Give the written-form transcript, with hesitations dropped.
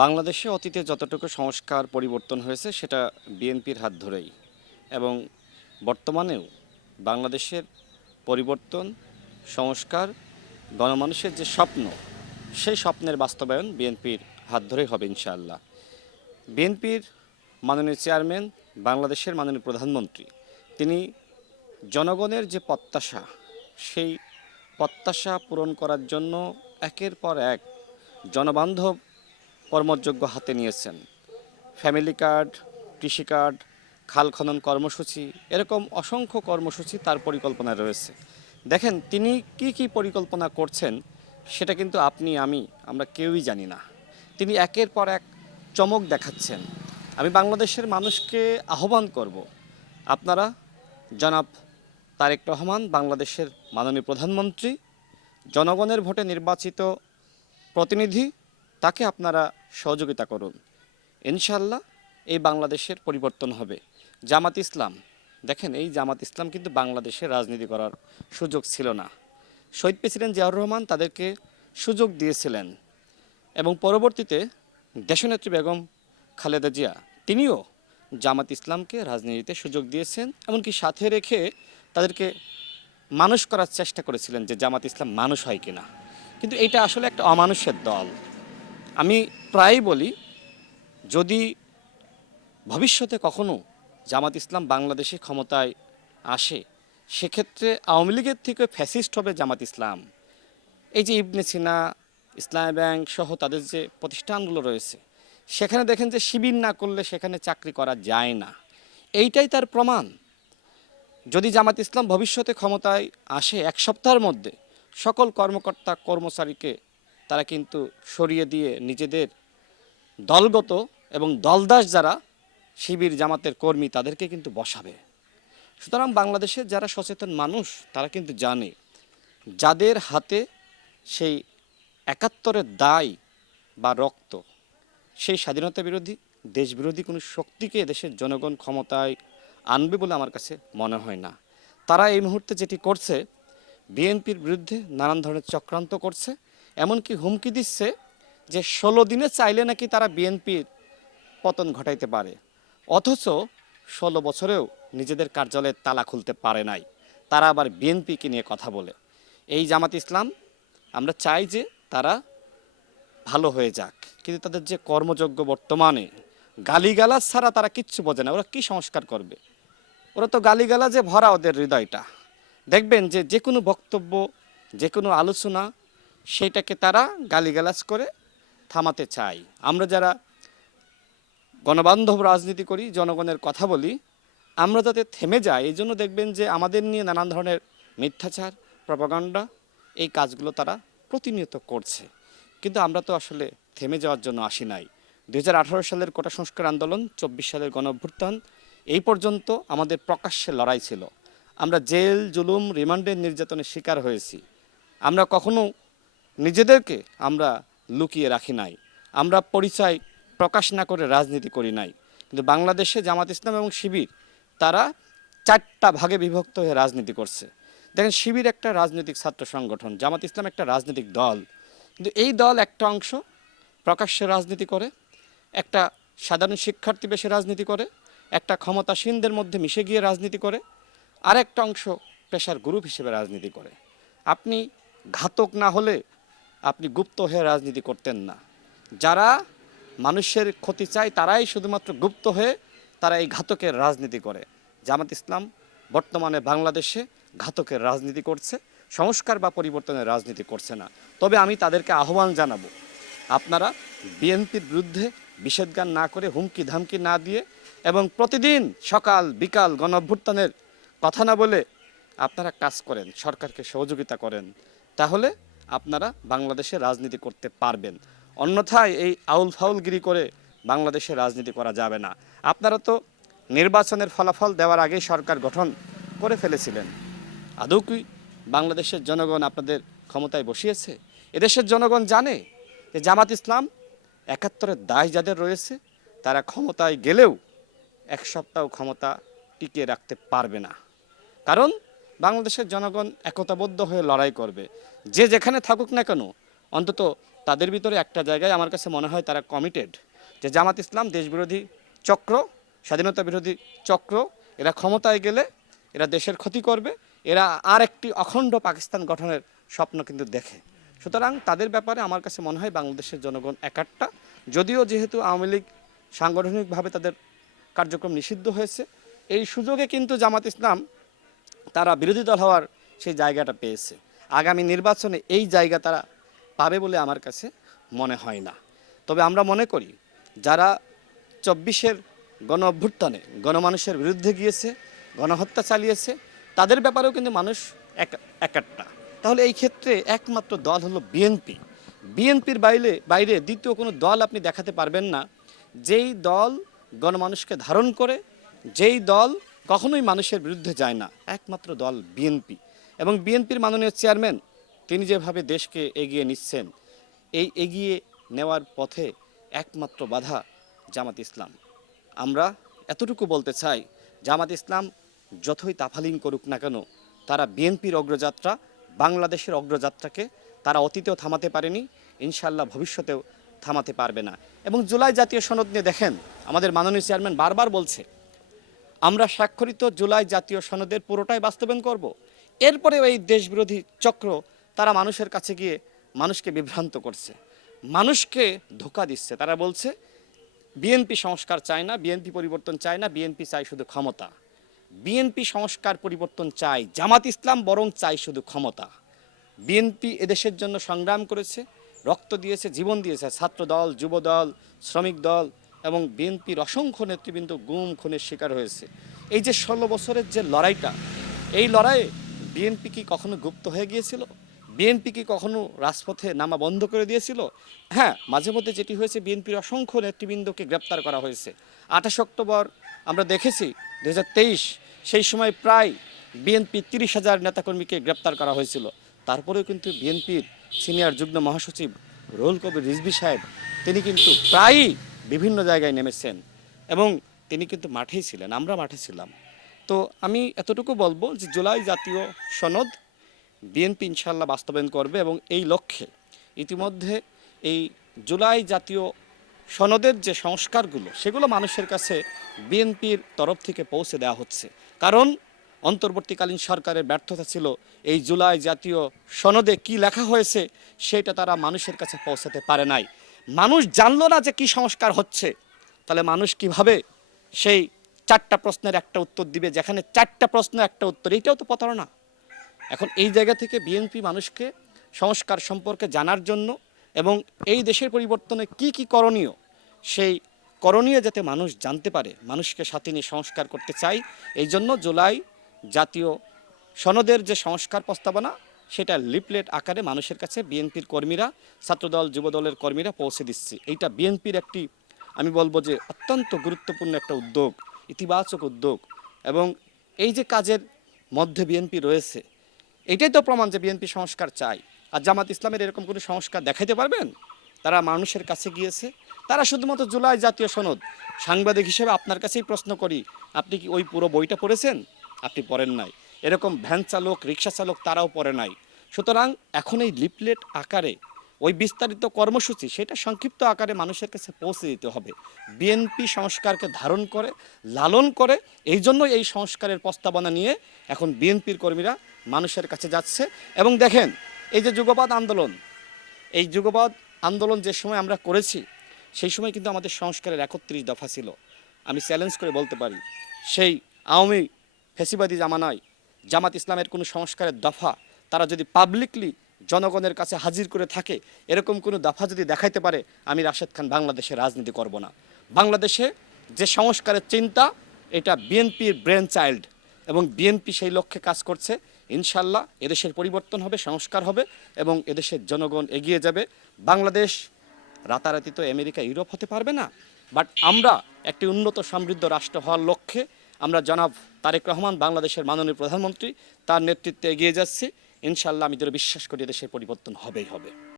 বাংলাদেশে অতীতে যতটুকু সংস্কার পরিবর্তন হয়েছে সেটা বিএনপির হাত ধরেই এবং বর্তমানেও বাংলাদেশের পরিবর্তন সংস্কার গণমানুষের যে স্বপ্ন সেই স্বপ্নের বাস্তবায়ন বিএনপির হাত ধরেই হবে ইনশাআল্লাহ। বিএনপির মাননীয় চেয়ারম্যান, বাংলাদেশের মাননীয় প্রধানমন্ত্রী, তিনি জনগণের যে প্রত্যাশা সেই প্রত্যাশা পূরণ করার জন্য একের পর এক জনবান্ধব কর্মযজ্ঞ হাতে নিয়েছেন। ফ্যামিলি কার্ড, কৃষি কার্ড, খাল খনন কর্মসূচি, এরকম অসংখ্য কর্মসূচি তার পরিকল্পনায় রয়েছে। দেখেন তিনি কি কি পরিকল্পনা করছেন সেটা কিন্তু আপনি আমরা কেউই জানি না। তিনি একের পর এক চমক দেখাচ্ছেন। আমি বাংলাদেশের মানুষকে আহ্বান করব, আপনারা জনাব তারেক রহমান, বাংলাদেশের মাননীয় প্রধানমন্ত্রী, জনগণের ভোটে নির্বাচিত প্রতিনিধি, তাকে আপনারা সহযোগিতা করুন। ইনশাল্লাহ এই বাংলাদেশের পরিবর্তন হবে। জামাত ইসলাম, দেখেন এই জামাত ইসলাম কিন্তু বাংলাদেশে রাজনীতি করার সুযোগ ছিল না। শহীদ প্রেসিডেন্ট জিয়াউর রহমান তাদেরকে সুযোগ দিয়েছিলেন এবং পরবর্তীতে দেশনেত্রী বেগম খালেদা জিয়া তিনিও জামাত ইসলামকে রাজনীতিতে সুযোগ দিয়েছেন, এমনকি সাথে রেখে তাদেরকে মানুষ করার চেষ্টা করেছিলেন যে জামাত ইসলাম মানুষ হয় কিনা। কিন্তু এটা আসলে একটা অমানুষের দল। আমি প্রায়ই বলি, যদি ভবিষ্যতে কখনো জামাত ইসলাম বাংলাদেশে ক্ষমতায় আসে, সেক্ষেত্রে আওয়ামী লীগের থেকে ফ্যাসিস্ট হবে জামাত ইসলাম। এই যে ইবনে সিনা, ইসলামী ব্যাংক সহ তাদের যে প্রতিষ্ঠানগুলো রয়েছে, সেখানে দেখেন যে শিবির না করলে সেখানে চাকরি করা যায় না। এইটাই তার প্রমাণ। যদি জামাত ইসলাম ভবিষ্যতে ক্ষমতায় আসে, এক সপ্তাহের মধ্যে সকল কর্মকর্তা কর্মচারীকে তারা কিন্তু সরিয়ে দিয়ে নিজেদের দলগত এবং দলদাস যারা শিবির জামাতের কর্মী তাদেরকে কিন্তু বসাবে। সুতরাং বাংলাদেশের যারা সচেতন মানুষ তারা কিন্তু জানে, যাদের হাতে সেই একাত্তরের দায় বা রক্ত, সেই স্বাধীনতা বিরোধী দেশবিরোধী কোনো শক্তিকে দেশের জনগণ ক্ষমতায় আনবে বলে আমার কাছে মনে হয় না। তারা এই মুহূর্তে যেটি করছে, বিএনপির বিরুদ্ধে নানান ধরনের চক্রান্ত করছে, এমনকি হুমকি দিচ্ছে যে 16 দিনে চাইলে নাকি তারা বিএনপির পতন ঘটাইতে পারে। অথচ 16 বছরেও নিজেদের কার্যালয়ের তালা খুলতে পারে নাই, তারা আবার বিএনপিকে নিয়ে কথা বলে। এই জামাত ইসলাম, আমরা চাই যে তারা ভালো হয়ে যাক, কিন্তু তাদের যে কর্মযজ্ঞ বর্তমানে, গালিগালাজ ছাড়া তারা কিচ্ছু বোঝে না। ওরা কি সংস্কার করবে? ওরা তো গালিগালাজে ভরা ওদের হৃদয়টা। দেখবেন যে যে কোনো বক্তব্য, যে কোনো আলোচনা, সেইটাকে তারা গালিগালাজ করে থামাতে চায়। আমরা যারা গণবান্ধব রাজনীতি করি, জনগণের কথা বলি, আমরা যাতে থেমে যাই, এই জন্য দেখবেন যে আমাদের নিয়ে নানান ধরনের মিথ্যাচার, প্রপাগান্ডা, এই কাজগুলো তারা প্রতিনিয়ত করছে। কিন্তু আমরা তো আসলে থেমে যাওয়ার জন্য আসি নাই। 2018 সালের কোটা সংস্কার আন্দোলন, 24 সালের গণঅভ্যুত্থান, এই পর্যন্ত আমাদের প্রকাশ্যে লড়াই ছিল। আমরা জেল, জুলুম, রিমান্ডের নির্যাতনের শিকার হয়েছি। আমরা কখনো নিজেদেরকে আমরা লুকিয়ে রাখি নাই। আমরা পরিচয় প্রকাশ না করে রাজনীতি করি নাই। কিন্তু বাংলাদেশে জামাত ইসলাম এবং শিবির, তারা 4টা ভাগে বিভক্ত হয়ে রাজনীতি করছে। দেখেন, শিবির একটা রাজনৈতিক ছাত্র সংগঠন, জামাত ইসলাম একটা রাজনৈতিক দল। কিন্তু এই দল একটা অংশ প্রকাশ্যে রাজনীতি করে, একটা সাধারণ শিক্ষার্থী বেশে রাজনীতি করে, একটা ক্ষমতাসীনদের মধ্যে মিশে গিয়ে রাজনীতি করে, আর একটা অংশ পেশার গ্রুপ হিসেবে রাজনীতি করে। আপনি ঘাতক না হলে আপনি গুপ্ত হয়ে রাজনীতি করতেন না। যারা মানুষের ক্ষতি চায় তারাই শুধুমাত্র গুপ্ত হয়ে তারা এই ঘাতকের রাজনীতি করে। জামাত ইসলাম বর্তমানে বাংলাদেশে ঘাতকের রাজনীতি করছে, সংস্কার বা পরিবর্তনের রাজনীতি করছে না। তবে আমি তাদেরকে আহ্বান জানাবো, আপনারা বিএনপির বিরুদ্ধে বিষেধগান না করে, হুমকি ধামকি না দিয়ে, এবং প্রতিদিন সকাল বিকাল গণঅভ্যুত্থানের কথা না বলে আপনারা কাজ করেন, সরকারকে সহযোগিতা করেন, তাহলে আপনারা বাংলাদেশে রাজনীতি করতে পারবেন। অন্যথায় এই আউল ফাউলগিরি করে বাংলাদেশে রাজনীতি করা যাবে না। আপনারা তো নির্বাচনের ফলাফল দেওয়ার আগেই সরকার গঠন করে ফেলেছিলেন। আদৌ কি বাংলাদেশের জনগণ আপনাদের ক্ষমতায় বসিয়েছে? এদেশের জনগণ জানে যে জামাত ইসলাম, 71-এর দায় যাদের রয়েছে, তারা ক্ষমতায় গেলেও 1 সপ্তাহ ক্ষমতা টিকিয়ে রাখতে পারবে না। কারণ বাংলাদেশের জনগণ একতাবদ্ধ হয়ে লড়াই করবে। যে যেখানে থাকুক না কেন, অন্তত তাদের ভিতরে একটা জায়গায় আমার কাছে মনে হয় তারা কমিটেড, যে জামাত ইসলাম দেশবিরোধী চক্র, স্বাধীনতা বিরোধী চক্র, এরা ক্ষমতায় গেলে এরা দেশের ক্ষতি করবে, এরা আর একটি অখণ্ড পাকিস্তান গঠনের স্বপ্ন কিন্তু দেখে। সুতরাং তাদের ব্যাপারে আমার কাছে মনে হয় বাংলাদেশের জনগণ একাট্টা। যদিও যেহেতু আওয়ামী লীগ সাংগঠনিকভাবে তাদের কার্যক্রম নিষিদ্ধ হয়েছে, এই সুযোগে কিন্তু জামাত ইসলাম তারা বিরোধী দল হওয়ার সেই জায়গাটা পেয়েছে। আগামী নির্বাচনে এই জায়গা তারা পাবে বলে আমার কাছে মনে হয় না। তবে আমরা মনে করি যারা 24-এর গণ অভ্যুত্থানে গণমানুষের বিরুদ্ধে গিয়েছে, গণহত্যা চালিয়েছে, তাদের ব্যাপারেও কিন্তু মানুষ একাট্টা। তাহলে এই ক্ষেত্রে একমাত্র দল হলো বিএনপি। বিএনপির বাইরে দ্বিতীয় কোনো দল আপনি দেখাতে পারবেন না যেই দল গণমানুষকে ধারণ করে, যেই দল কখনোই মানুষের বিরুদ্ধে যায় না, একমাত্র দল বিএনপি। এবং বিএনপির মাননীয় চেয়ারম্যান তিনি যেভাবে দেশকে এগিয়ে নিচ্ছেন, এই এগিয়ে নেওয়ার পথে একমাত্র বাধা জামাত ইসলাম। আমরা এতটুকু বলতে চাই, জামাত ইসলাম যতই তাফালিং করুক না কেন, তারা বিএনপির অগ্রযাত্রা, বাংলাদেশের অগ্রযাত্রাকে তারা অতীতেও থামাতে পারেনি, ইনশাল্লাহ ভবিষ্যতেও থামাতে পারবে না। এবং জুলাই জাতীয় সনদ নিয়ে দেখেন, আমাদের মাননীয় চেয়ারম্যান বারবার বলছে আমরা স্বাক্ষরিত জুলাই জাতীয় সনদের পুরোটাই বাস্তবায়ন করব। এরপরেও এই দেশবিরোধী চক্র তারা মানুষের কাছে গিয়ে মানুষকে বিভ্রান্ত করছে, মানুষকে ধোঁকা দিচ্ছে। তারা বলছে বিএনপি সংস্কার চায় না, বিএনপি পরিবর্তন চায় না, বিএনপি চায় শুধু ক্ষমতা। বিএনপি সংস্কার পরিবর্তন চায়, জামাত ইসলাম বরং চায় শুধু ক্ষমতা। বিএনপি এদেশের জন্য সংগ্রাম করেছে, রক্ত দিয়েছে, জীবন দিয়েছে। ছাত্র দল, যুব দল, শ্রমিক দল এবং বিএনপির অসংখ্য নেতৃবৃন্দ গুম খুনের শিকার হয়েছে। এই যে 16 বছরের যে লড়াইটা, এই লড়াইয়ে বিএনপি কি কখনো গুপ্ত হয়ে গিয়েছিল? বিএনপি কি কখনো রাজপথে নামা বন্ধ করে দিয়েছিল? হ্যাঁ, মাঝে মধ্যে যেটি হয়েছে, বিএনপির অসংখ্য নেতৃবৃন্দকে গ্রেপ্তার করা হয়েছে। 28 অক্টোবর আমরা দেখেছি 2023, সেই সময় প্রায় বিএনপি 30,000 নেতাকর্মীকে গ্রেপ্তার করা হয়েছিল। তারপরেও কিন্তু বিএনপির সিনিয়র যুগ্ম মহাসচিব রুহুল কবির রিজভী সাহেব তিনি কিন্তু প্রায়ই বিভিন্ন জায়গায় নেমেছেন এবং তিনি কিন্তু মাঠেই ছিলেন, আমরা মাঠে ছিলাম। তো আমি এতটুকু বলবো যে জুলাই জাতীয় সনদ বিএনপি ইনশাল্লাহ বাস্তবায়ন করবে এবং এই লক্ষ্যে ইতিমধ্যে এই জুলাই জাতীয় সনদের যে সংস্কারগুলো সেগুলো মানুষের কাছে বিএনপির তরফ থেকে পৌঁছে দেওয়া হচ্ছে। কারণ অন্তর্বর্তীকালীন সরকারের ব্যর্থতা ছিল এই জুলাই জাতীয় সনদে কি লেখা হয়েছে সেটা তারা মানুষের কাছে পৌঁছাতে পারে নাই। মানুষ জানলো না যে কি সংস্কার হচ্ছে, তাহলে মানুষ কিভাবে সেই 4টা প্রশ্নের একটা উত্তর দিবে, যেখানে 4টা প্রশ্ন একটা উত্তর, এইটাও তো প্রতারণা। এখন এই জায়গা থেকে বিএনপি মানুষকে সংস্কার সম্পর্কে জানার জন্য এবং এই দেশের পরিবর্তনে কি কি করণীয়, সেই করণীয় যাতে মানুষ জানতে পারে, মানুষকে সাথে নিয়ে সংস্কার করতে চাই। এই জন্য জুলাই জাতীয় সনদের যে সংস্কার প্রস্তাবনা সেটা লিফলেট আকারে মানুষের কাছে বিএনপির কর্মীরা, ছাত্রদল, যুবদলের কর্মীরা পৌঁছে দিচ্ছে। এইটা বিএনপির একটি, আমি বলবো যে অত্যন্ত গুরুত্বপূর্ণ একটা উদ্যোগ, ইতিবাচক উদ্যোগ। এবং এই যে কাজের মধ্যে বিএনপি রয়েছে, এটাই তো প্রমাণ যে বিএনপি সংস্কার চায়। আর জামাত ইসলামের এরকম কোনো সংস্কার দেখাইতে পারবেন? তারা মানুষের কাছে গিয়েছে, তারা শুধুমাত্র জুলাই জাতীয় সনদ। সাংবাদিক হিসেবে আপনার কাছেই প্রশ্ন করি, আপনি কি ওই পুরো বইটা পড়েছেন? আপনি পড়েন নাই। এরকম ভ্যান চালক, রিক্সা চালক তারাও পড়ে নাই। সুতরাং এখন এই লিফলেট আকারে ওই বিস্তারিত কর্মসূচি সেটা সংক্ষিপ্ত আকারে মানুষের কাছে পৌঁছে দিতে হবে। বিএনপি সংস্কারকে ধারণ করে, লালন করে, এই জন্য এই সংস্কারের প্রস্তাবনা নিয়ে এখন বিএনপির কর্মীরা মানুষের কাছে যাচ্ছে। এবং দেখেন, এই যে যুগপৎ আন্দোলন, এই যুগপৎ আন্দোলন যে সময় আমরা করেছি, সেই সময় কিন্তু আমাদের সংস্কারের 31 দফা ছিল। আমি চ্যালেঞ্জ করে বলতে পারি, সেই আওয়ামী ফ্যাসিবাদী জামানায় জামাত ইসলামের কোনো সংস্কারের দফা তারা যদি পাবলিকলি জনগণের কাছে হাজির করে থাকে, এরকম কোনো দফা যদি দেখাইতে পারে, আমি রাশেদ খান বাংলাদেশে রাজনীতি করব না। বাংলাদেশে যে সংস্কারের চিন্তা, এটা বিএনপির ব্রেন চাইল্ড এবং বিএনপি সেই লক্ষ্যে কাজ করছে। ইনশাল্লাহ এদেশের পরিবর্তন হবে, সংস্কার হবে এবং এদেশের জনগণ এগিয়ে যাবে। বাংলাদেশ রাতারাতি তো আমেরিকা, ইউরোপ হতে পারবে না, বাট আমরা একটি উন্নত সমৃদ্ধ রাষ্ট্র হওয়ার লক্ষ্যে আমরা জনাব তারেক রহমান, বাংলাদেশের মাননীয় প্রধানমন্ত্রী, তার নেতৃত্বে এগিয়ে যাচ্ছি। ইনশাল্লাহ আমি যেন বিশ্বাস করি দেশের পরিবর্তন হবেই হবে।